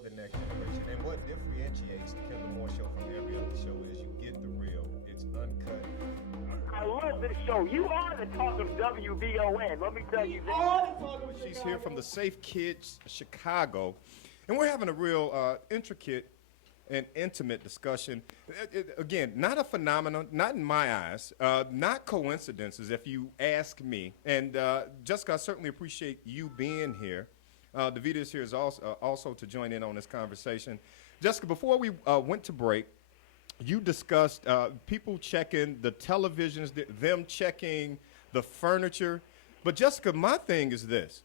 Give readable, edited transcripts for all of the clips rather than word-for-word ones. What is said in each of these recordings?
for the next generation. And what differentiates the Kendall Moore Show from every other show is you get the real. It's uncut. I love this show. You are the talk of WVON. Let me tell you this. She's here from the Safe Kids Chicago, and we're having a real intricate and intimate discussion. Again, not a phenomenon, not in my eyes, not coincidences, if you ask me. And Jessica, I certainly appreciate you being here. Davita is here also to join in on this conversation. Jessica, before we went to break, you discussed people checking the televisions, them checking the furniture. But Jessica, my thing is this.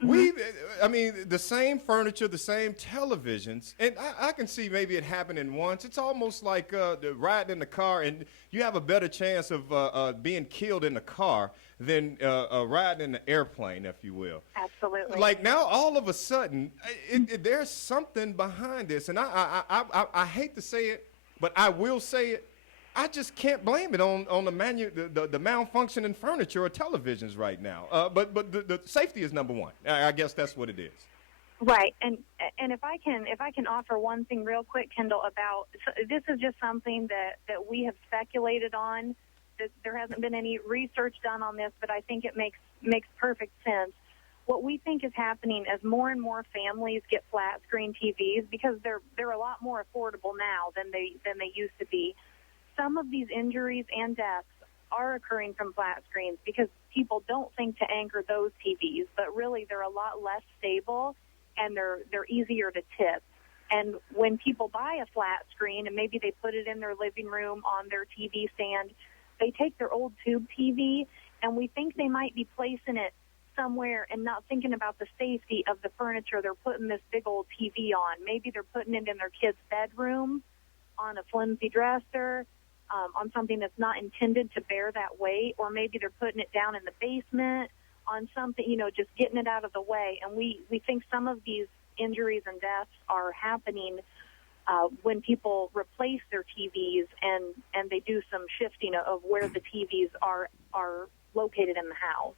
The same furniture, the same televisions, and I can see maybe it happening once. It's almost like riding in the car, and you have a better chance of being killed in the car than riding in the airplane, if you will. Absolutely. Like now, all of a sudden, there's something behind this, and I hate to say it, but I will say it. I just can't blame it on the malfunctioning furniture or televisions right now. But the safety is number one. I guess that's what it is. Right, and if I can offer one thing real quick, Kendall, about this is just something that we have speculated on. There hasn't been any research done on this, but I think it makes perfect sense. What we think is happening as more and more families get flat screen TVs, because they're a lot more affordable now than they used to be. Some of these injuries and deaths are occurring from flat screens because people don't think to anchor those TVs, but really they're a lot less stable and they're easier to tip. And when people buy a flat screen and maybe they put it in their living room on their TV stand, they take their old tube TV and we think they might be placing it somewhere and not thinking about the safety of the furniture they're putting this big old TV on. Maybe they're putting it in their kid's bedroom on a flimsy dresser, on something that's not intended to bear that weight, or maybe they're putting it down in the basement on something, just getting it out of the way. And we think some of these injuries and deaths are happening when people replace their TVs and they do some shifting of where the TVs are located in the house.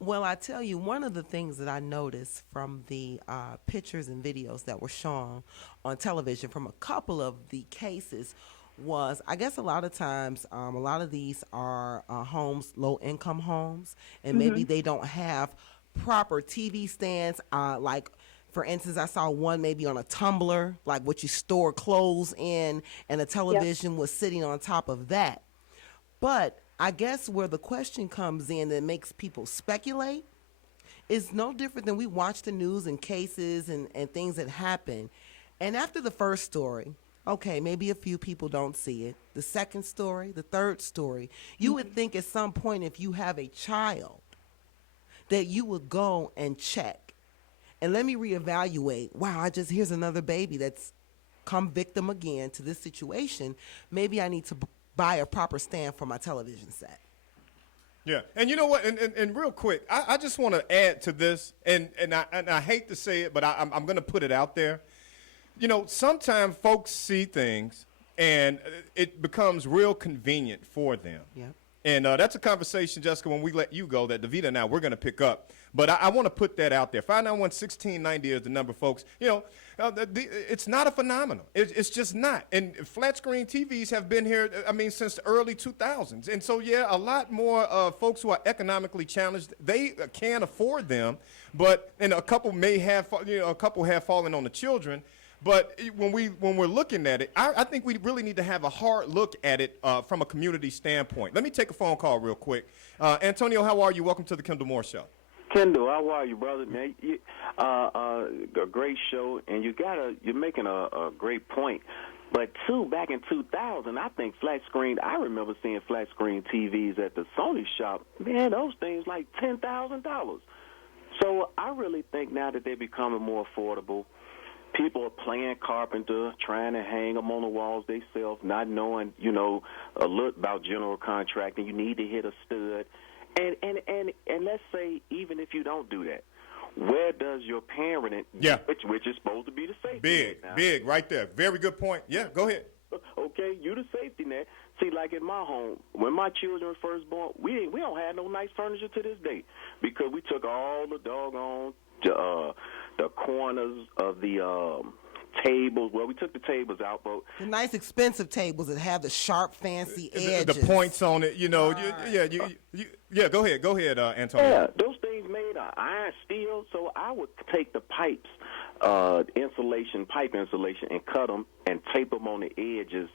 Well, I tell you, one of the things that I noticed from the pictures and videos that were shown on television from a couple of the cases was, I guess a lot of times, a lot of these are homes, low-income homes, and maybe they don't have proper TV stands. Like, for instance, I saw one maybe on a tumbler, like what you store clothes in, and a television was sitting on top of that. But I guess where the question comes in that makes people speculate is no different than we watch the news and cases and things that happen. And after the first story, okay, maybe a few people don't see it. The second story, the third story, you would think at some point if you have a child that you would go and check. And let me reevaluate. Wow, here's another baby that's come victim again to this situation. Maybe I need to buy a proper stand for my television set. Yeah, and you know what? And real quick, I just want to add to this, and I hate to say it, but I'm going to put it out there. Sometimes folks see things, and it becomes real convenient for them. Yeah. And that's a conversation, Jessica, when we let you go, that Davita and I, we're going to pick up. But I want to put that out there. 591-1690 is the number, folks. It's not a phenomenon. It's just not. And flat screen TVs have been here, since the early 2000s. And so, yeah, a lot more folks who are economically challenged, they can't afford them. And a couple have fallen on the children. But when we're looking at it, I think we really need to have a hard look at it from a community standpoint. Let me take a phone call real quick. Antonio, how are you? Welcome to the Kendall Moore Show. Kendall, how are you, brother? Man, a great show, and you're making a great point. But back in 2000, I think I remember seeing flat screen TVs at the Sony shop. Man, those things like $10,000. So I really think now that they're becoming more affordable. People are playing carpenter, trying to hang them on the walls themselves, not knowing, a lot about general contracting. You need to hit a stud. And let's say even if you don't do that, where does your parenting, which is supposed to be the safety net? Big, right there. Very good point. Yeah, go ahead. Okay, you the safety net. See, like in my home, when my children were first born, we don't have no nice furniture to this day because we took all the doggone the corners of the tables. Well, we took the tables out, but The nice expensive tables that have the sharp, fancy edges. The points on it, you know. Yeah, go ahead, Antonio. yeah, those things made of iron steel. So I would take the pipes, pipe insulation, and cut them and tape them on the edges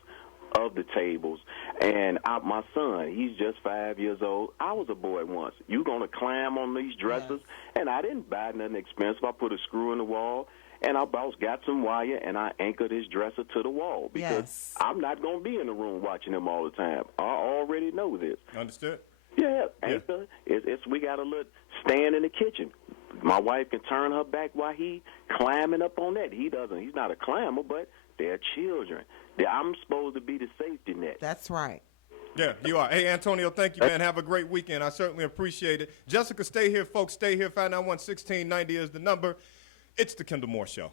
of the tables. And my son, he's just 5 years old. I was a boy once. You gonna climb on these dressers? And I didn't buy nothing expensive. I put a screw in the wall, and our boss got some wire, and I anchored his dresser to the wall because I'm not gonna be in the room watching him all the time. I already know this. Understood. Yeah, anchor. It's we got a little stand in the kitchen. My wife can turn her back while he climbing up on that. He doesn't. He's not a climber, but they're children. I'm supposed to be the safety net. That's right. Yeah, you are. Hey, Antonio, thank you, man. Have a great weekend. I certainly appreciate it. Jessica, stay here, folks. Stay here. 591-1690 is the number. It's the Kendall Moore Show.